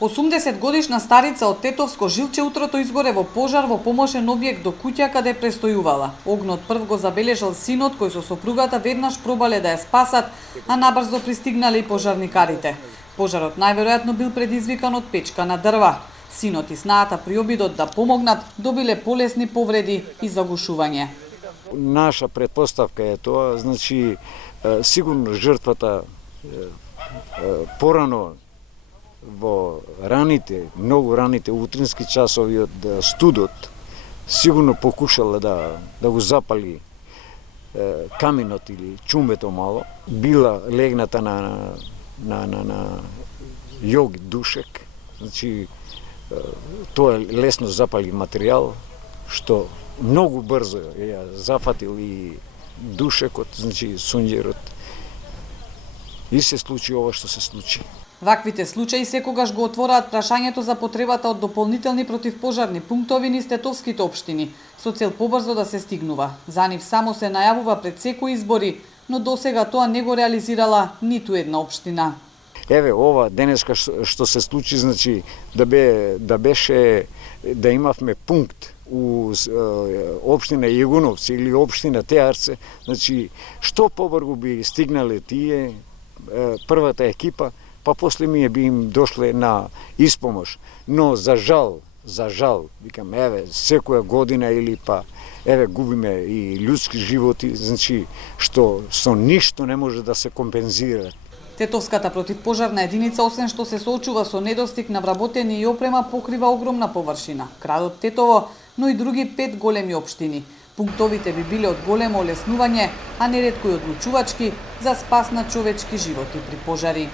80 годишна старица од Тетовско Жилче утрото изгоре во пожар во помошен објект до куќа каде престојувала. Огнот прв го забележал синот кој со сопругата веднаш пробале да ја спасат, а набрзо пристигнале и пожарникарите. Пожарот најверојатно бил предизвикан од печка на дрва. Синот и снаата при обидот да помогнат добиле полесни повреди и загушување. Наша предпоставка е тоа, значи сигурно жртвата порано во многу раните утрински часови од студот, сигурно покушала да го запали каминот или чумбето мало. Била легната на јог душек, значи тоа е лесно запали материјал, што многу брзо ја зафатил и душекот, значи сунџерот. И се случи ова што се случи. Ваквите случаи секогаш го отвораат прашањето за потребата од дополнителни противпожарни пунктови низ тетовските општини, со цел побрзо да се стигнува. За нив само се најавува пред секои избори, но досега тоа не го реализирала ниту една општина. Еве ова денеска што се случи, значи да имавме пункт у општина Јегуновци или општина Теарце, значи што побрзо би стигнале тие првата екипа, па после ми би им дошле на испомош. Но за жал, викам, еве, секоја година или па, еве, губиме и людски животи, значи, што со ништо не може да се компензира. Тетовската противпожарна единица, освен што се соочува со недостиг на вработени и опрема, покрива огромна површина. Градот Тетово, но и други 5 големи општини. Пунктовите би биле од големо олеснување, а неретко и одлучувачки за спас на човечки животи при пожари.